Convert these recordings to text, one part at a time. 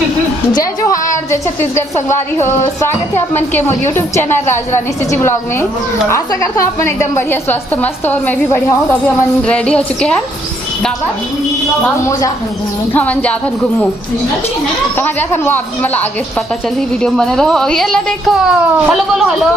जय जोहार, जय छत्तीसगढ़ संगवारी हो। स्वागत है आप मन के मोर यूट्यूब चैनल राजरानी स्टिची ब्लॉग में। आशा करता हूँ आप मन एकदम बढ़िया स्वस्थ मस्त और मैं भी बढ़िया हूँ। तो अभी हम रेडी हो चुके हैं। हमन जाथन घूमू। कहाँ जाथन वो आप मतलब आगे पता चली, वीडियो में बने रहो। ये ला देखो, हेलो बोलो, हेलो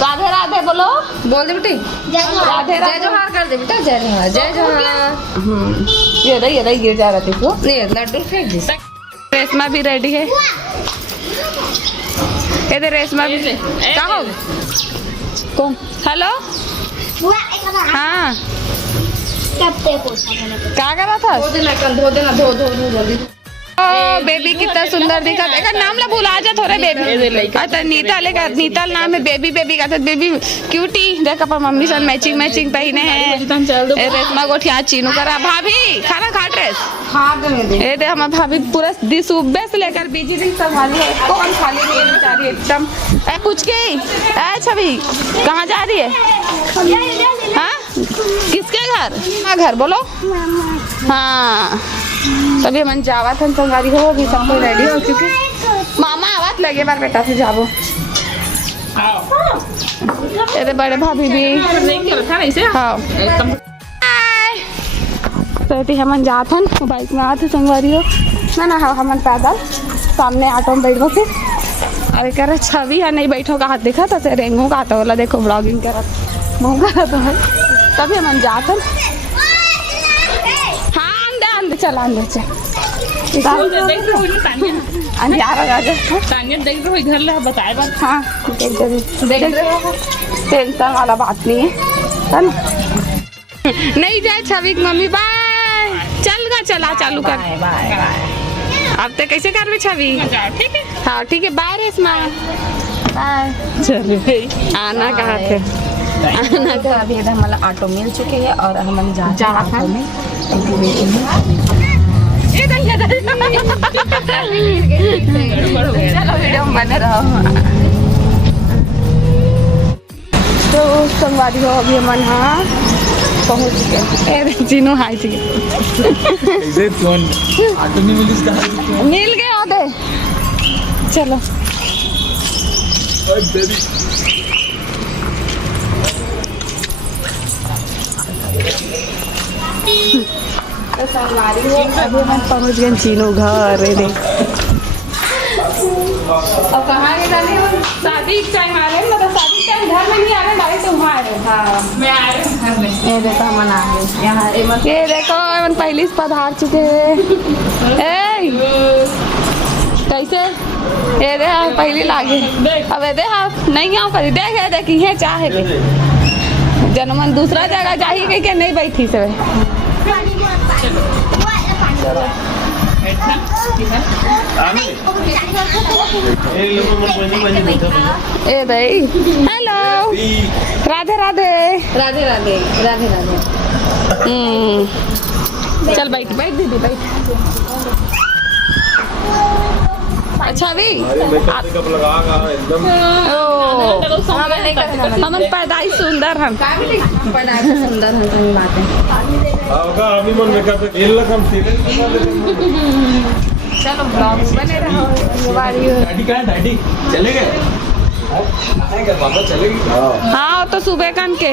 राधे राधे बोलो, बोल दे बेटी राधे जय जोहार कर दे बेटा, जय जोहार जय जोहार। ये रही गिर जा रहा थी वो, ये लड्डू फेंक दी। रेशमा भी रेडी है। ये रेशमा भी कहाँ हो? कौन? हेलो हाँ, क्या कर रहा था? धो देना। ओ बेबी कितना सुंदर दिखा। एक नाम ला भूला जा थोड़े बेबी। अच्छा नीतल, एक नीतल नाम है। बेबी बेबी का बेबी क्यूटी। देख अपन मम्मी सन मैचिंग पहने हैं। रेशमा को ठिया चीनू करा। भाभी खाना खा ड्रेस ये दे। हम भाभी पूरा सुबह से लेकर बिजी दिन संभाली है। कौन खाली नहीं है बेचारी एकदम। कुछ की छवि कहाँ जा रही है? हाँ किसके घर? घर बोलो। हाँ तभी मन जावा था संगारी हो। अभी सब कोई रेडी हो चुके। मामा आवाज लगे बार बेटा से जाबो। ये बड़े भाभी भी हाँ। तो हमन जाथन बाइक में आते संगवारी हो ना हमन पैदल सामने ऑटो में बैठो थे। अरे कह रहे छवि है नहीं बैठो का हाथ देखा था रेंगो का आता बोला देखो ब्लॉगिंग कर मुँह कर तो है। तभी हमन जाथन। चल अंदर चल। घर ला बताए बात। हाँ टेंशन वाला बात नहीं है ना। नहीं जाए छवि मम्मी बाय। चल गा चला चालू कर। अब तो कैसे कर भी छवि? ठीक है हाँ ठीक है बाय रेशमा बाय। चलो आना कहाँ थे? आना तो अभी इधर मतलब ऑटो मिल चुके हैं और हम जा रहा था बने रहो। तो संगवारी हो अभी हम हाँ पहुँच गए। चीनू हाई थी मिल गए आधे। चलो तो संगवारी हो अभी हम पहुँच गए चीनू घर। अब कहाँ गए जाने? शादी टाइम आ रहे हैं, मतलब शादी टाइम घर में नहीं आ रहे, डायरेक्ट वहाँ आ रहे। हाँ मैं आ रही हूँ घर में। ये देखो हम आ गए यहाँ। ये देखो हम पहले से पधार चुके हैं। कैसे ये दे पहले लागे। अब दे आप नहीं आओ करी देख देखी है चाहे जनमन दूसरा जगह जा ही गई के नहीं बैठी से। ए भाई हेलो राधे राधे राधे राधे राधे राधे। चल बैठ बैठ दीदी बैठ। अच्छा भी हम पैदाइश सुंदर हम सुंदर हम बात है। चलो ब्लॉग बने रहो। चले गए हाँ तो सुबह कान के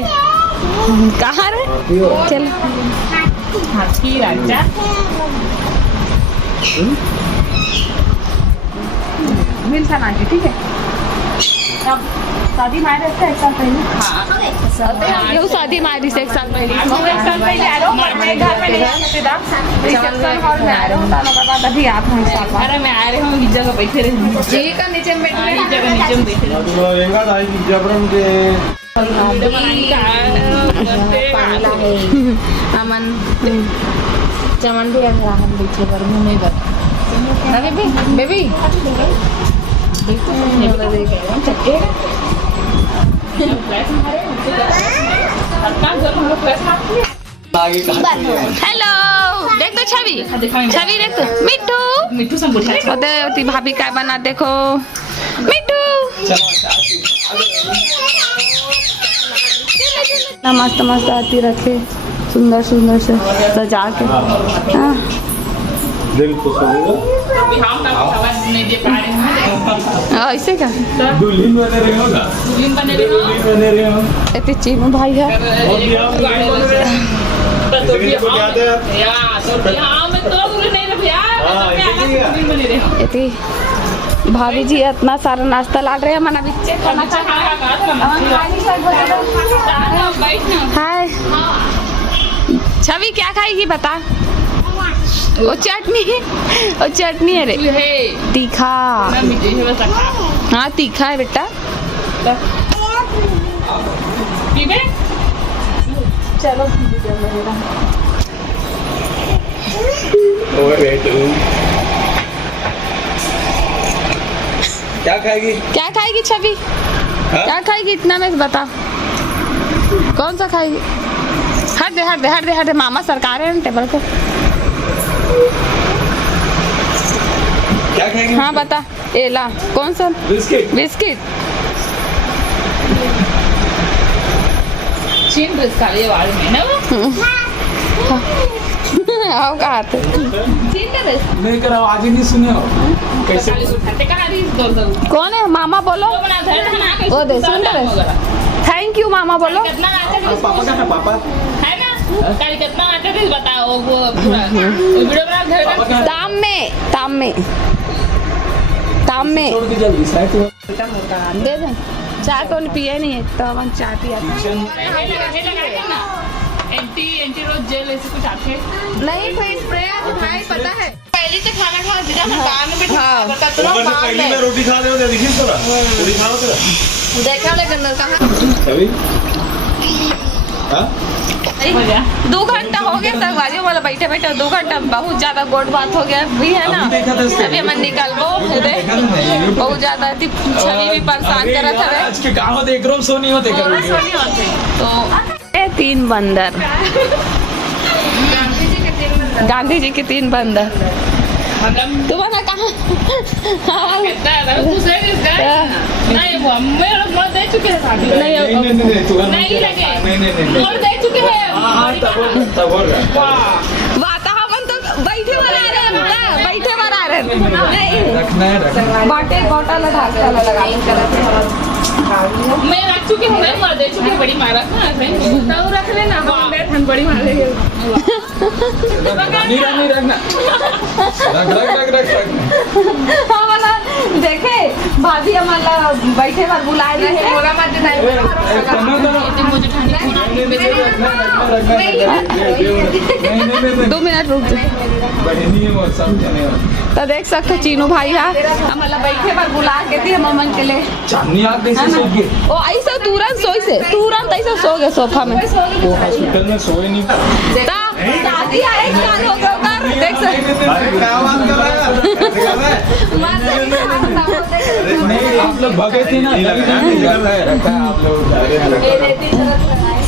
कहाँ रे? चल हाथी राजा मिल था ना ठीक है। अब शादी मारे थे एक साल पहले। हाँ ये शादी मारी से एक साल पहले। एक साल पहले आ रहा हूँ घर में नहीं आ सीधा रिसेप्शन हॉल में आ रहा हूँ। ताना बाद अभी आप हम साल अरे मैं आ रही हूँ इस जगह बैठे रहे। जी का नीचे में बैठे इस जगह नीचे में बैठे अमन चमन भी हम पीछे पर मुँह में बर बेबी बेबी हेलो देख तो छवि छवि देख तो मिट्टू मिट्टू सब उधर भाभी क्या बना देखो मिट्टू। मस्त मस्त आती रखे सुंदर सुंदर से सजा के। हाँ दिल खुश होगा। तो भी हम ना आवाज नहीं दे पा रहे हैं। ऐसे का दुल्हन बने रहे हो ना, फिल्म बने रहे हो दुल्हन बने रहे हो। इतने चीनू भाई है। तो भी हम मैं तो बोले नहीं रे भैया फिल्म बने रहे हो। इतनी भाभी जी इतना सारा नाश्ता ला रहे हैं मना बिच्चे खाना हाय छवि क्या खाएगी बता। वो चटनी है रे तीखा। हाँ तीखा है बेटा। चलो क्या खाएगी छवि क्या खाएगी इतना में बता कौन सा खाएगी। हट दे मामा सरकार है टेबल को। क्या खाएगी? हाँ बता ए ला कौन सा बिस्किट चीन ड्रेस का ये वाले में ना आओ कहा थे चीन का ड्रेस नहीं कर आवाज ही नहीं सुने हो कैसे उठाते कहाँ रही दो कौन है मामा बोलो। वो बना धर ना कैसे वो दे सुन रहे थैंक यू मामा बोलो। कितना नाचा पापा का है पापा है ना कल कितना नाचा थे बताओ वो पूरा वीडियो बना घर पापा का ताम में छोड़ के जल्दी साइड दे दे चाय कौन पिए नहीं है तो हम चाय पिया एंटी रोज जेल ऐसे कुछ आते नहीं फिर स्प्रे भाई पता है पहले से खाना खा सीधा हम काम में बैठा हाँ। बता तुरंत पहली मैं रोटी खा रहे हो देखिए थोड़ा रोटी खाओ तेरा देखा लेकिन कहां अभी हां 2 घंटा हो गया तक बाजू वाला बैठे 2 घंटा बहुत ज्यादा गोट बात हो गया भी है ना। अभी देखा था इसको। अभी हम निकलबो बहुत ज्यादा थी छवि भी परेशान कर रहा था आज के गांव देख रहा हूं सोनी होते कर तो 3 बंदर गांधी जी के 3 बंदर मतलब तुम्हारा कहाँ कितना है कुछ है इसका नहीं वो मैं लोग बहुत देख चुके हैं शादी नहीं तू नहीं लगे नहीं बहुत देख चुके हैं हां तब वाह वातावरण तो बैठे वाला आ रहे हैं बैठे वाला आ रहे हैं नहीं रखना है बाटे बोतल ढाका लगा मैं रख चुकी हूँ मैं मार दे चुकी हूँ बड़ी मारा ना तो रख लेना हम बड़ी मार देंगे नहीं रखना रख हाँ वाला देखे भाभी हमारा बैठे बार बुलाए रहे हैं बोला मत मुझे नहीं 2 मिनट रुक जा बहनी वो सब जाने तो देख सकते चीनू भाई है हमारा बैठे बार बुला के थी हम मन के लिए चांदनी आग कैसे सो गए ओ ऐसा तुरंत ऐसा सो गए सोफा में वो हॉस्पिटल में सोए नहीं ता शादी है 1 साल हो गया कर देख सकते क्या बात कर रहा है नहीं आप लोग भगे थे ना रखा है आप लोग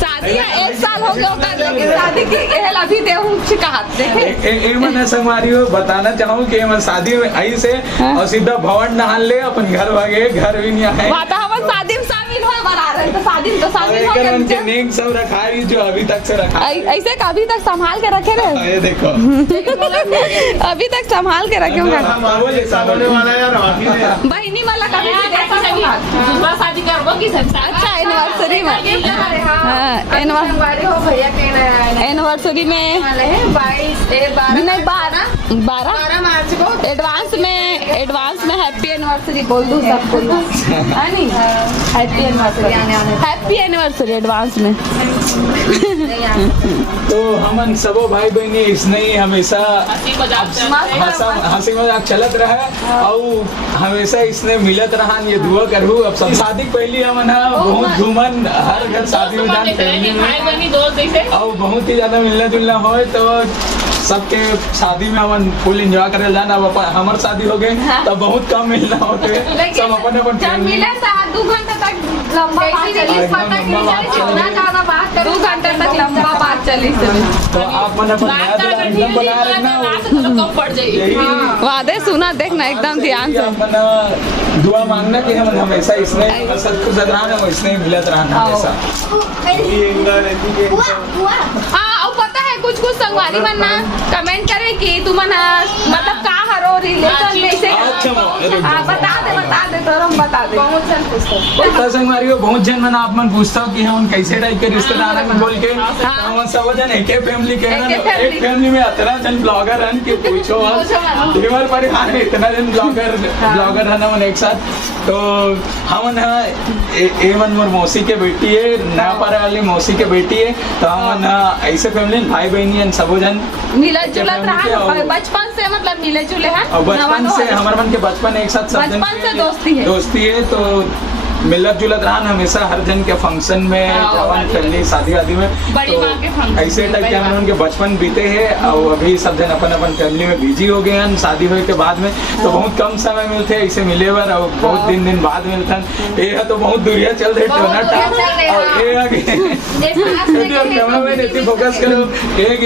शादी है 1 साल हो गया कर लेकिन शादी की एहल अभी देहू कहा देखे एक मैंने संगवारी हो बताना चाहूँ कि मैं शादी में आई से और सीधा भवन नहा ले अपन घर भागे घर भी नहीं आए वातावरण शादी में शामिल हो बना रहे तो शादी में तो शामिल हो उनके गए नेक सब रखा है जो अभी तक से रखा है ऐसे कभी तक संभाल के रखे रहे ये देखो अभी तक संभाल के रखे होंगे होने वाला है यार बहनी वाला कभी नहीं देखा दूसरा शादी करबो की सब अच्छा एनिवर्सरी में हाँ एनिवर्सरी में 12 मार्च को एडवांस में हैप्पी एनिवर्सरी बोल दूँ सबको हैप्पी एनिवर्सरी एडवांस में तो हम सबो भाई बहनी इसने ही हमेशा हंसी मजाक चलत रहा और हमेशा इसने मिलत रहा ये दुआ करू अब सब शादी पहली हम बहुत घूमन हर घर शादी में जान फैमिली में और बहुत ही ज्यादा मिलना जुलना हो तो सबके शादी में हम फुल एंजॉय करे जाना अब हमार शादी हो गई तो बहुत कम मिलना होते सब अपन अपन जब मिले 2 घंटा तक लंबा बात चली 2 घंटा तक लंबा बात चली तो आप मन अपन एकदम बना रखना पड़ जाइए वादे सुना देखना एकदम ध्यान से अपन दुआ मांगना कि हम हमेशा इसने सब कुछ रहना हम इसने मिलत रहना हमेशा हाँ और पता है कुछ कुछ संगवारी मन ना कमेंट करे कि तुम मतलब का हरो रिलेशन में से हाँ बता दे तो हम बता दे बहुत जन पूछते संगवारी हो बहुत जन मैंने आप मन पूछता हूँ कि हम कैसे टाइप के रिश्तेदार हैं बोल के हम सब जन एक फैमिली के एक फैमिली में इतना जन ब्लॉगर हैं कि पूछो हमारे परिवार में इतना जन ब्लॉगर है ना मन एक साथ तो हम एवन मोर मौसी के बेटी है नया पारे वाली मौसी के बेटी है तो हम ऐसे फैमिली भाई बहनी सब जन मिलत जुलत रहा बचपन से मतलब मिले जुले हैं बचपन से हमारे मन के बचपन एक साथ सब बचपन से दोस्ती है तो मिलत जुलत रहा हमेशा हर जन के फंक्शन में जवान फैमिली शादी वादी में तो ऐसे टाइप के हम उनके बचपन बीते हैं और अभी सब जन अपन अपन फैमिली में बिजी हो गए हैं शादी होने के बाद में तो बहुत कम समय मिलते हैं ऐसे मिले हुए और बहुत दिन बाद मिलते हैं ये तो बहुत दूरिया चल रही कैमरा में इतनी फोकस करो एक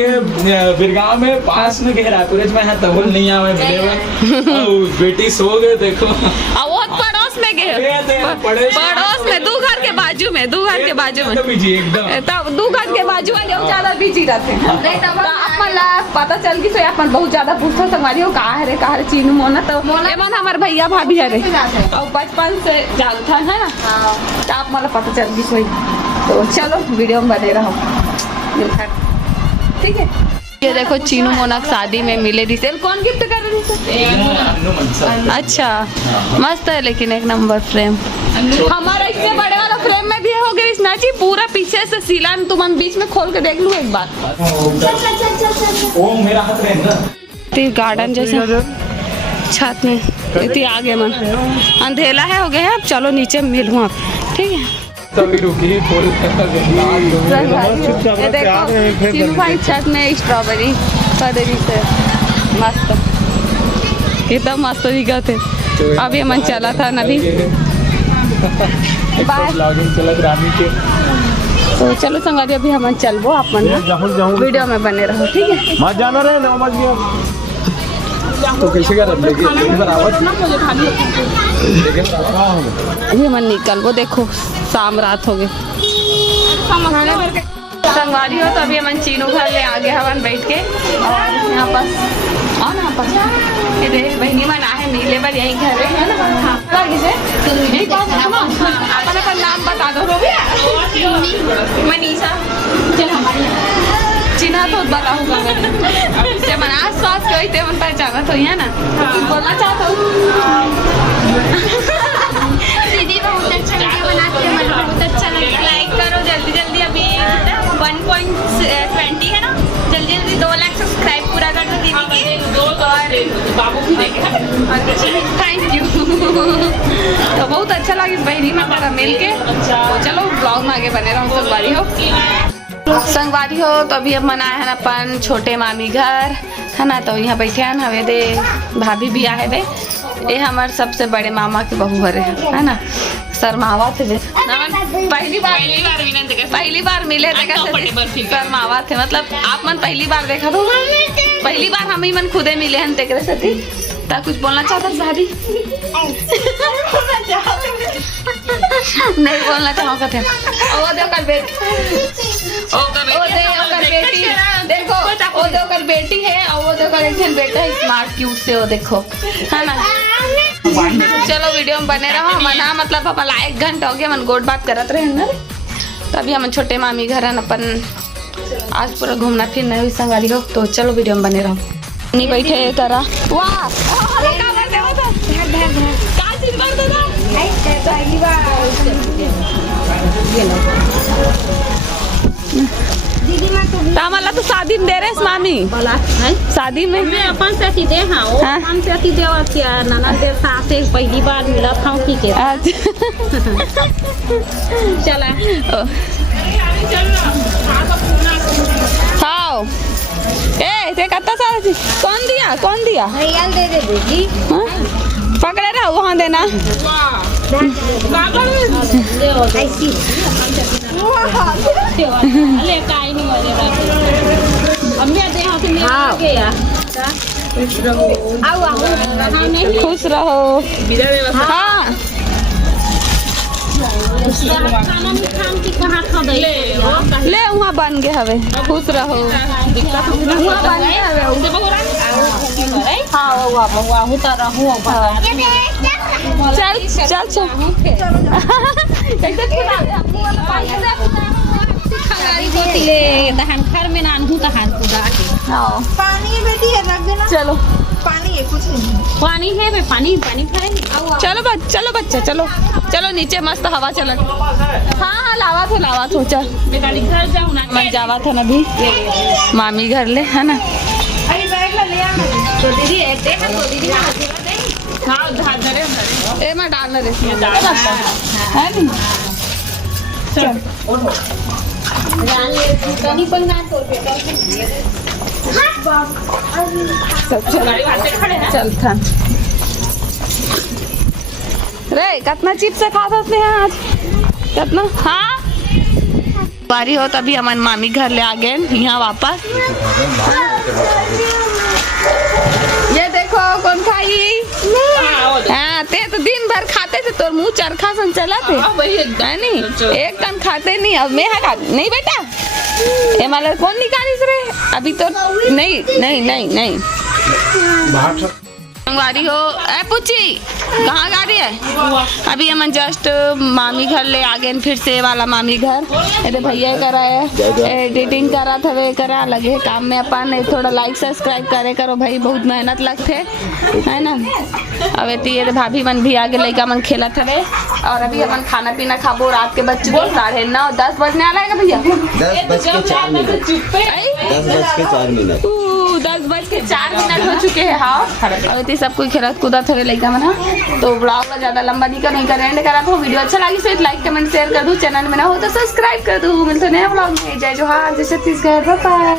बिरगांव में पास में रायपुर में है तबुल नहीं आवे मिले हुए बेटी सो गए देखो पड़ोस में गए पड़ोस में दो घर के बाजू में तब दो घर के बाजू में जो ज्यादा बिजी रहते हैं पता चल गई तो अपन बहुत ज्यादा पूछते संगवारी हो कहाँ है चीनू मोना तो एमन हमारे भैया भाभी है रे और बचपन से जान था है ना तो आप मतलब पता चल गई सोई तो चलो वीडियो में बने रहो ठीक है। ये देखो चीनू मोनक शादी में मिले रिसेल कौन गिफ्ट कर रही है अच्छा मस्त है लेकिन एक नंबर फ्रेम हमारा इससे बड़े वाला फ्रेम में भी हो गया इसना जी पूरा पीछे से सिला तुम बीच में खोल के देख लूं एक बार ओ मेरा हाथ में ना गार्डन जैसे छत में इतनी आगे मन अंधेला है हो गया है अब चलो नीचे मिलूँ आप ठीक है तभी रुकी ये देखो चीनू भाई छत में स्ट्रॉबेरी पदरी से मस्त कितना मस्त दिखा थे अभी मन चला था नभी तो चलो संगारी अभी हम चलबो आप मन वीडियो में बने रहो ठीक है मत जाना रहे ना मत गया तो कैसे कर अभी मन निकल वो देखो शाम रात हो गई संगवारी हो तो अभी हम चीनू घर ले आगे हवन बैठ के और यहाँ पर और यहाँ पर ये देख बहनी मन आहे मिले पर यही घर है ना अपन अपन नाम बता दो मनीषा चिन्हा तो बताऊंगा जब मन आस पास गई थे मन पहचाना तो यहाँ ना बोलना चाहता हूँ दीदी बहुत अच्छा वीडियो बनाती है मुझे बहुत अच्छा लगता है लाइक करो जल्दी जल्दी अभी 1.20 है ना जल्दी जल्दी 2 लाख सब्सक्राइब पूरा कर दो दीदी के बाबू भी देखे थैंक यू तो बहुत अच्छा लगा इस बहनी में हमारा मिल के तो चलो ब्लॉग में आगे बने रहो संगवारी हो तो अभी अब मनाए हैं अपन छोटे मामी घर है ना तो यहाँ बैठे हैं हवे दे भाभी भी आए बे ये हमारे सबसे बड़े मामा के बहू हरे है ना शर्मावा थे पहली बार मिले थे कैसे शर्मावा थे मतलब आप मन पहली बार देखा तो पहली बार हम ही मन खुदे मिले हैं तेरे से ता कुछ बोलना चाहता भाभी नहीं बोलना चाहूँगा थे वो देखो देखो वो देखो बेटी है और वो देखो एक बेटा है स्मार्ट क्यूट से वो देखो है ना चलो वीडियो में बने रहो मना मतलब अपन 1 घंटा हो गया मन गोट बात करत रहे ना तभी हम छोटे मामी घर है अपन आज पूरा घूमना फिरना हुई संगारी हो तो चलो वीडियो में बने रहो नहीं बैठे करा वाह तामला तो शादी में दे रहे मामी शादी में अपन से दे हाँ अपन से दे और क्या नाना देर साथे पहली बार मिला था ठीक है चला हाँ ए ते कत्ता सारा जी कौन दिया रियल दे दे बेटी पकड़े रहा वहाँ देना खुश रहो हाँ खाना में खाम की कहाँ खा दे ले वहाँ बन गए हवे खुश रहो वहाँ बन गए हवे हाँ वहाँ होता रहूँ चल चल चल दहन घर में नानू दहन पूजा पानी है बेटी है रख देना चलो पानी है कुछ नहीं पानी है बे पानी पानी खाए चलो बच्चा चलो चलो नीचे मस्त हवा चल हाँ लावा थो चल घर जाऊँ ना मैं जावा था ना भी मामी घर ले है ना अरे बैग ले आ तो दीदी ऐसे है तो दीदी हाँ धरे ए मैं डालना रे है नहीं चल कहीं पर ना तो चल था रे कितना चिप्स खा सकते हैं आज कितना हाँ बारी हो तभी हमारे मामी घर ले आ गए यहाँ वापस ये देखो कौन खाई हाँ ते तो दिन भर खाते थे तो मुंह चरखा सन चला थे है नहीं एक टन खाते नहीं अब मैं खा नहीं बेटा ये माला कौन निकाली रे अभी तो नहीं वारी हो ए पूछी कहाँ गाड़ी है अभी हम जस्ट मामी घर ले आ गए फिर से वाला मामी घर अरे भैया करा है एडिटिंग करा था वे करा लगे काम में अपन थोड़ा लाइक सब्सक्राइब करे करो भाई बहुत मेहनत लगते है ना अब ये भाभी मन भी आगे लड़का मन खेला थे और अभी अपन खाना पीना खाबो रात के बच्चे 9:30-10 बजने आ रहेगा भैया 10:04 हो चुके हैं हाँ और सब कोई खेलत कूदा थे लड़का मन तो ब्लॉग ज्यादा लंबा नहीं कर एंड करा तो वीडियो अच्छा लगी तो लाइक कमेंट शेयर कर दूं चैनल में ना हो तो सब्सक्राइब कर दूं मिलते नए ब्लॉग में जय जोहार जय छत्तीसगढ़ बाय।